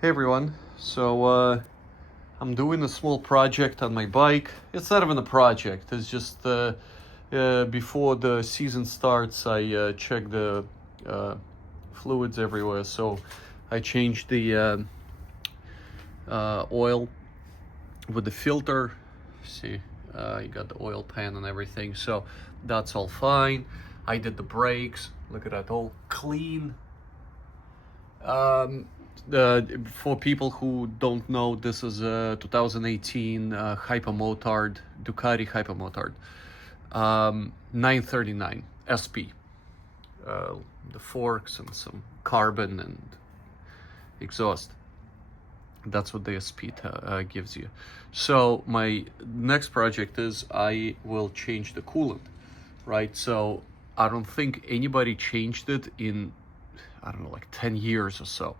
Hey everyone, so I'm doing a small project on my bike. It's not even a project, it's just before the season starts I check the fluids everywhere. So I changed the oil with the filter. See, you got the oil pan and everything, so that's all fine. I did the brakes, look at that, all clean. For people who don't know, this is a 2018 Hypermotard, Ducati Hypermotard, 939 SP. The forks and some carbon and exhaust. That's what the SP gives you. So my next project is I will change the coolant, right? So I don't think anybody changed it in, I don't know, like 10 years or so.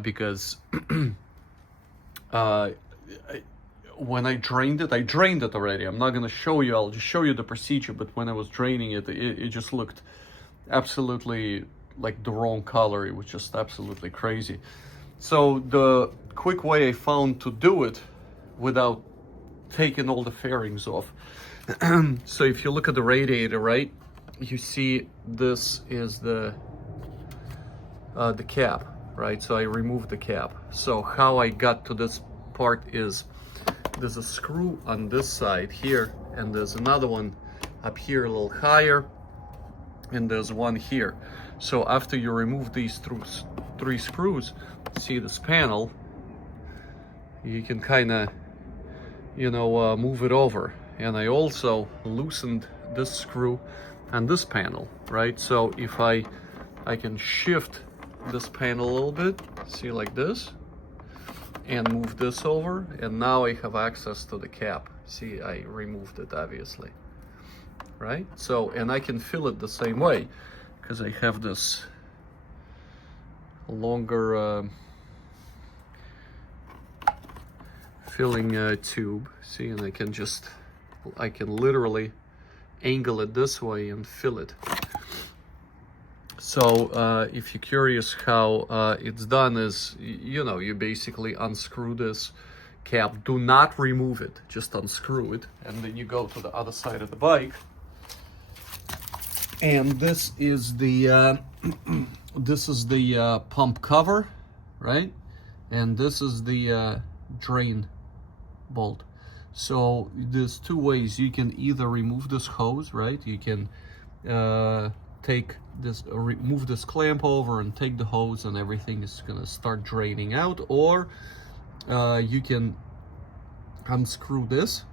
Because when I drained it already. I'm not gonna show you, I'll just show you the procedure, but when I was draining it, it just looked absolutely like the wrong color. It was just absolutely crazy. So the quick way I found to do it without taking all the fairings off. So if you look at the radiator, right, you see this is the cap. Right, so I removed the cap. So how I got to this part is there's a screw on this side here, and there's another one up here a little higher, and there's one here. So after you remove these three screws, see this panel, you can kind of, move it over. And I also loosened this screw and this panel, right? So if I can shift this panel a little bit, see, like this, and move this over, and now I have access to the cap. See, I removed it obviously, right? So, and I can fill it the same way because I have this longer filling tube. See, and I can literally angle it this way and fill it. So if you're curious how it's done, is you basically unscrew this cap. Do not remove it, just unscrew it, and then you go to the other side of the bike. And this is the pump cover, right? And this is the drain bolt. So there's two ways. You can either remove this hose, right? You can take this, remove this clamp over and take the hose, and everything is gonna start draining out, or you can unscrew this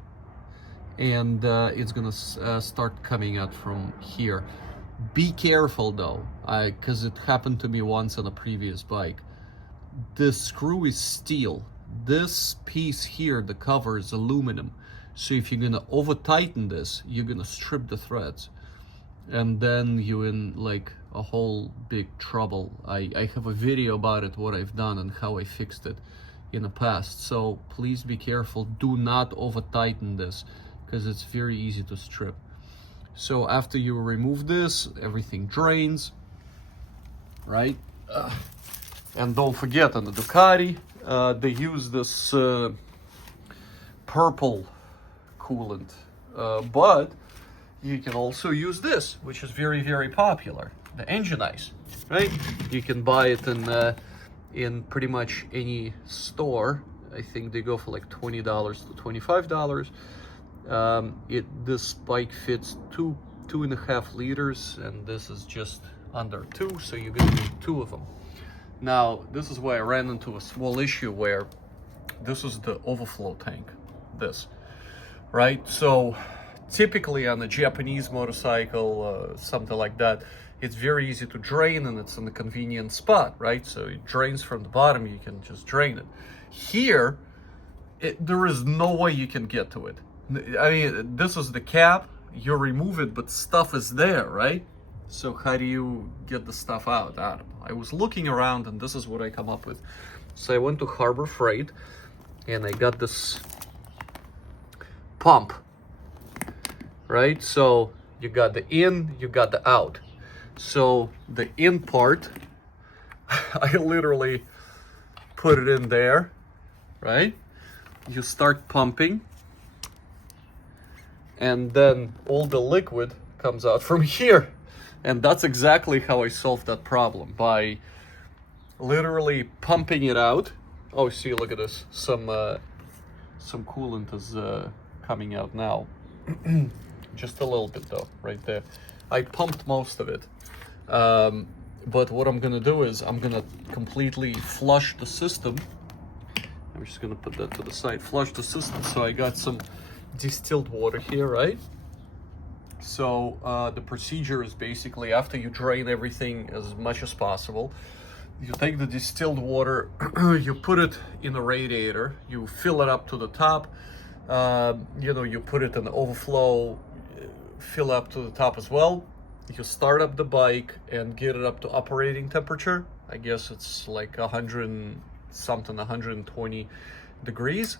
and it's gonna start coming out from here. Be careful though, because it happened to me once on a previous bike. This screw is steel. This piece here, the cover, is aluminum. So if you're gonna over tighten this, you're gonna strip the threads, and then you're in like a whole big trouble. I have a video about it, what I've done and how I fixed it in the past. So please be careful. Do not over tighten this because it's very easy to strip. So after you remove this, everything drains, right? And don't forget, on the Ducati, they use this purple coolant, but you can also use this, which is very, very popular, the engine ice, right? You can buy it in pretty much any store. I think they go for like $20 to $25. This bike fits two and a half liters, and this is just under 2, so you're gonna need 2 of them. Now, this is where I ran into a small issue where this is the overflow tank, this, right? So typically on a Japanese motorcycle, something like that, it's very easy to drain and it's in a convenient spot, right? So it drains from the bottom, you can just drain it. Here, there is no way you can get to it. I mean, this is the cap, you remove it, but stuff is there, right? So how do you get the stuff out? I don't know. I was looking around and this is what I come up with. So I went to Harbor Freight and I got this pump, right? So you got the in, you got the out. So the in part, I literally put it in there, right? You start pumping, and then all the liquid comes out from here. And that's exactly how I solved that problem, by literally pumping it out. Oh, see, look at this. Some coolant is coming out now. Just a little bit though, right there. I pumped most of it. But what I'm gonna do is I'm gonna completely flush the system. I'm just gonna put that to the side. Flush the system. So I got some distilled water here, right? So the procedure is basically, after you drain everything as much as possible, you take the distilled water, you put it in a radiator, you fill it up to the top, you put it in the overflow, fill up to the top as well. You start up the bike and get it up to operating temperature. I guess it's like 100 and something, 120 degrees.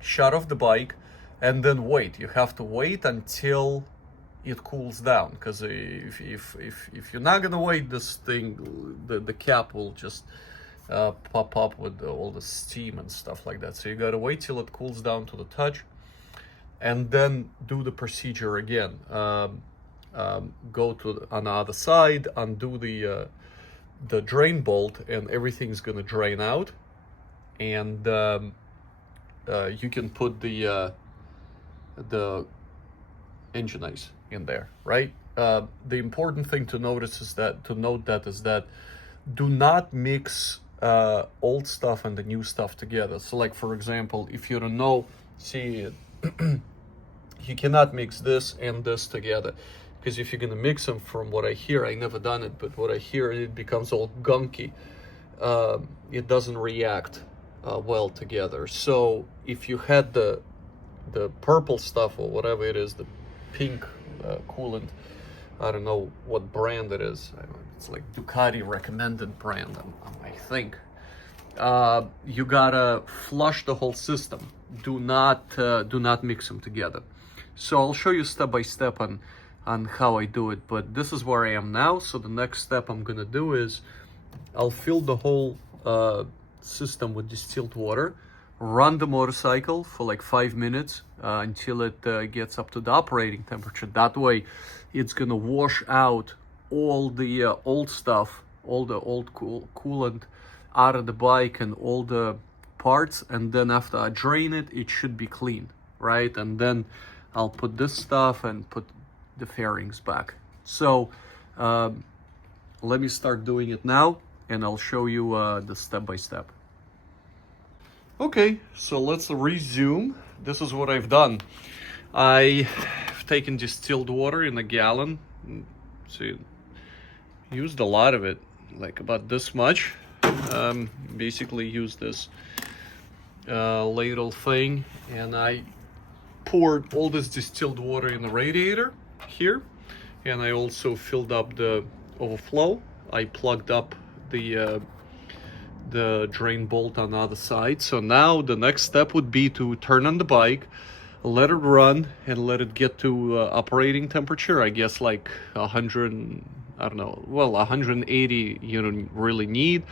Shut off the bike, and then wait. You have to wait until it cools down, because if you're not gonna wait, this thing, the cap will just pop up with all the steam and stuff like that. So you gotta wait till it cools down to the touch, and then do the procedure again. Go to on the other side, undo the drain bolt, and everything's gonna drain out, and you can put the engine ice in there, right? The important thing to note is that do not mix old stuff and the new stuff together. So like, for example, if you don't know, see, you cannot mix this and this together, because if you're gonna mix them, from what I hear, I never done it, but what I hear, it becomes all gunky. It doesn't react well together. So if you had the purple stuff, or whatever it is, the pink coolant, I don't know what brand it is, it's like Ducati recommended brand, I think. You gotta flush the whole system. Do not mix them together. So I'll show you step by step on how I do it, but this is where I am now. So the next step I'm gonna do is I'll fill the whole system with distilled water, run the motorcycle for like 5 minutes until it gets up to the operating temperature. That way it's gonna wash out all the old stuff, all the old coolant out of the bike and all the parts, and then after I drain it, it should be clean, right? And then I'll put this stuff and put the fairings back. So let me start doing it now, and I'll show you the step by step. Okay, so let's resume. This is what I've done. I've taken distilled water in a gallon. See, used a lot of it, like about this much. Basically used this ladle thing, and I poured all this distilled water in the radiator here, and I also filled up the overflow. I plugged up the drain bolt on the other side. So now the next step would be to turn on the bike, let it run, and let it get to operating temperature. I guess like 100, I don't know, well, 180 you don't really need,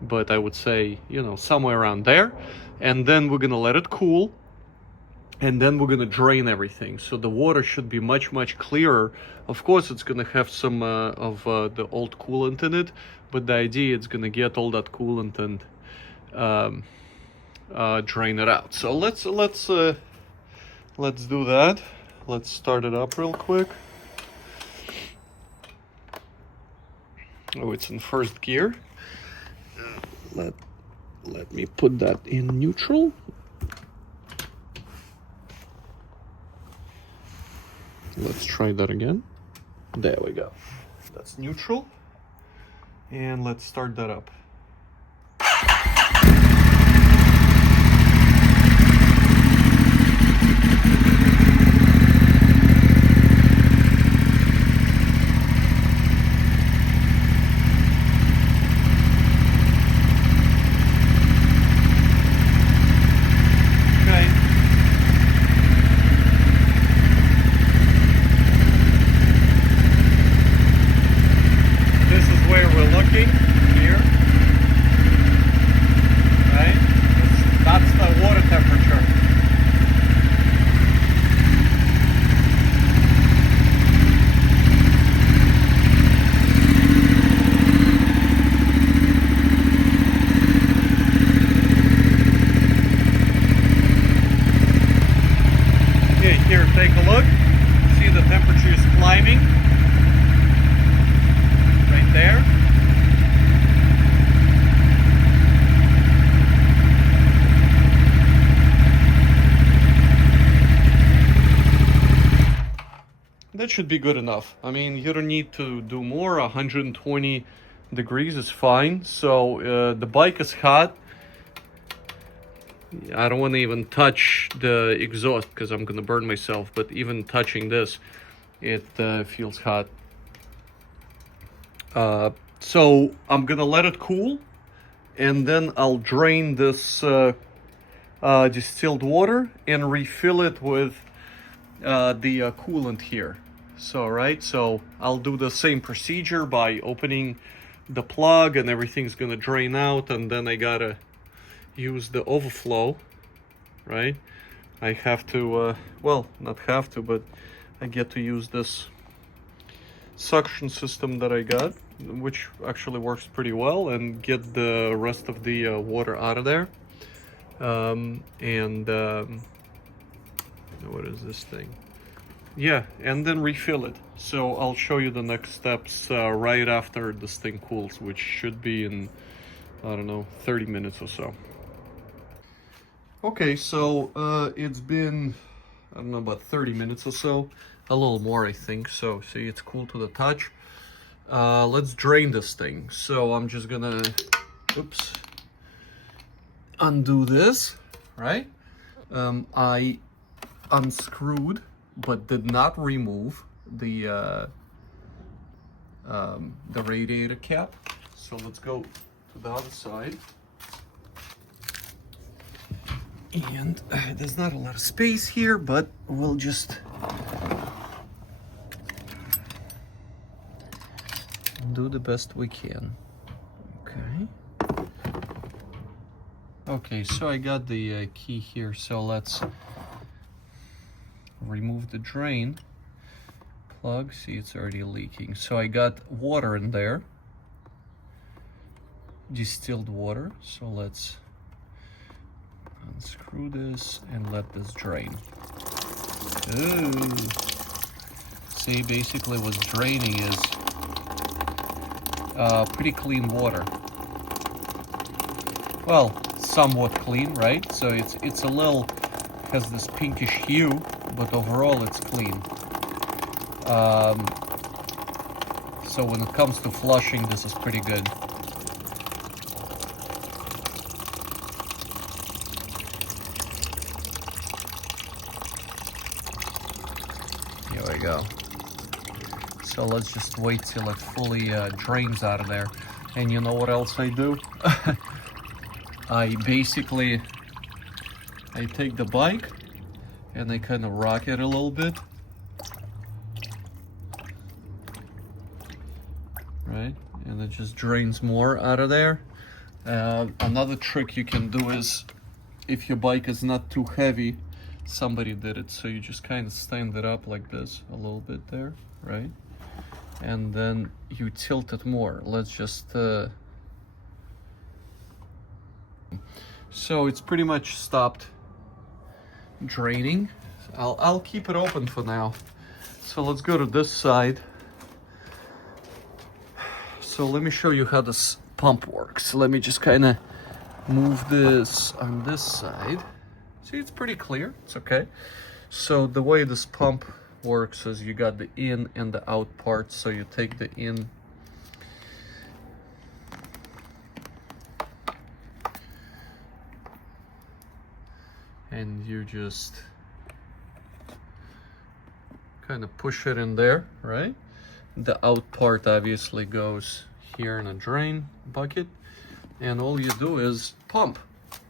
but I would say, somewhere around there. And then we're gonna let it cool, and then we're gonna drain everything. So the water should be much, much clearer. Of course, it's gonna have some of the old coolant in it, but the idea is gonna get all that coolant and drain it out. So let's do that. Let's start it up real quick. Oh, it's in first gear. Let me put that in neutral. Let's try that again. There we go. That's neutral. And let's start that up. Here. take a look. See, the temperature is climbing right there. That should be good enough. I mean, you don't need to do more. 120 degrees is fine. So the bike is hot. I don't want to even touch the exhaust because I'm gonna burn myself, but even touching this, it feels hot. So I'm gonna let it cool, and then I'll drain this distilled water and refill it with the coolant here. So so I'll do the same procedure by opening the plug, and everything's gonna drain out, and then I gotta use the overflow, right? I have to well, not have to, but I get to use this suction system that I got, which actually works pretty well, and get the rest of the water out of there. What is this thing? Yeah, and then refill it. So I'll show you the next steps right after this thing cools, which should be in, I don't know, 30 minutes or so. Okay, so it's been, I don't know, about 30 minutes or so, a little more, I think. So see, it's cool to the touch. Let's drain this thing. So I'm just gonna, oops, undo this, right? I unscrewed but did not remove the radiator cap. So let's go to the other side. And there's not a lot of space here, but we'll just do the best we can. Okay. Okay, so I got the key here, so let's remove the drain plug. See, it's already leaking. So I got water in there, distilled water. So let's unscrew this and let this drain. Ooh. See, basically what's draining is pretty clean water. Well, somewhat clean, right? So it's a little, has this pinkish hue, but overall it's clean. So when it comes to flushing, this is pretty good. Here we go. So let's just wait till it fully drains out of there. And you know what else I do? I take the bike and I kind of rock it a little bit. Right? And it just drains more out of there. Another trick you can do is, if your bike is not too heavy, somebody did it, so you just kind of stand it up like this a little bit there, right? And then you tilt it more. Let's just so it's pretty much stopped draining. I'll keep it open for now. So let's go to this side. So let me show you how this pump works. Let me just kind of move this on this side. See, it's pretty clear. It's okay. So the way this pump works is you got the in and the out part. So you take the in, and you just kind of push it in there, right? The out part obviously goes here in a drain bucket, and all you do is pump,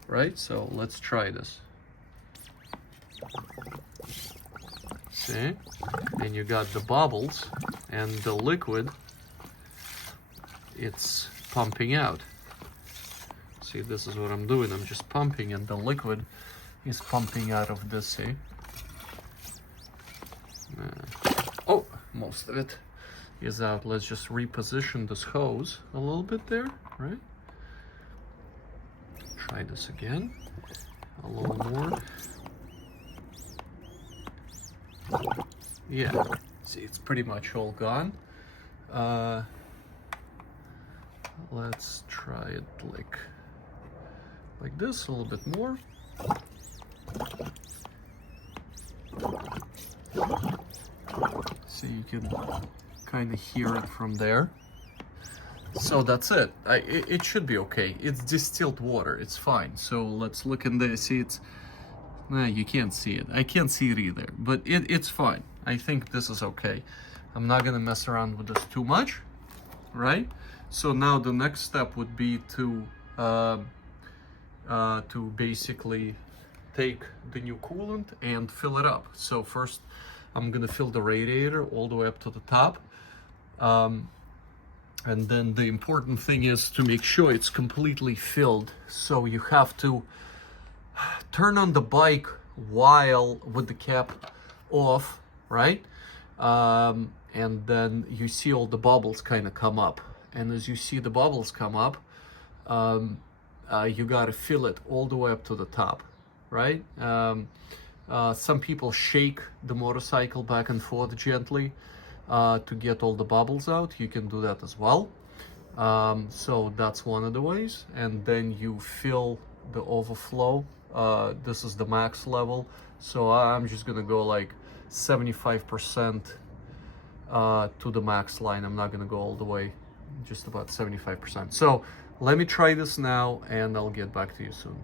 right? So let's try this. See? And you got the bubbles and the liquid, it's pumping out. See, this is what I'm doing. I'm just pumping, and the liquid is pumping out of this, see? Oh, most of it is out. Let's just reposition this hose a little bit there, right? Try this again. A little more. Yeah, see, it's pretty much all gone. Let's try it like this, a little bit more. So you can kind of hear it from there. So that's it. It should be okay. It's distilled water. It's fine. So let's look in there. See, it's... Nah, you can't see it. I can't see it either. But it's fine. I think this is okay. I'm not going to mess around with this too much. Right? So now the next step would be to basically take the new coolant and fill it up. So first, I'm going to fill the radiator all the way up to the top. And then the important thing is to make sure it's completely filled. So you have to turn on the bike while with the cap off, right? And then you see all the bubbles kind of come up. And as you see the bubbles come up, you got to fill it all the way up to the top, right? Some people shake the motorcycle back and forth gently to get all the bubbles out. You can do that as well. So that's one of the ways. And then you fill the overflow. This is the max level. So I'm just gonna go like 75% to the max line. I'm not gonna go all the way, just about 75%. So let me try this now and I'll get back to you soon.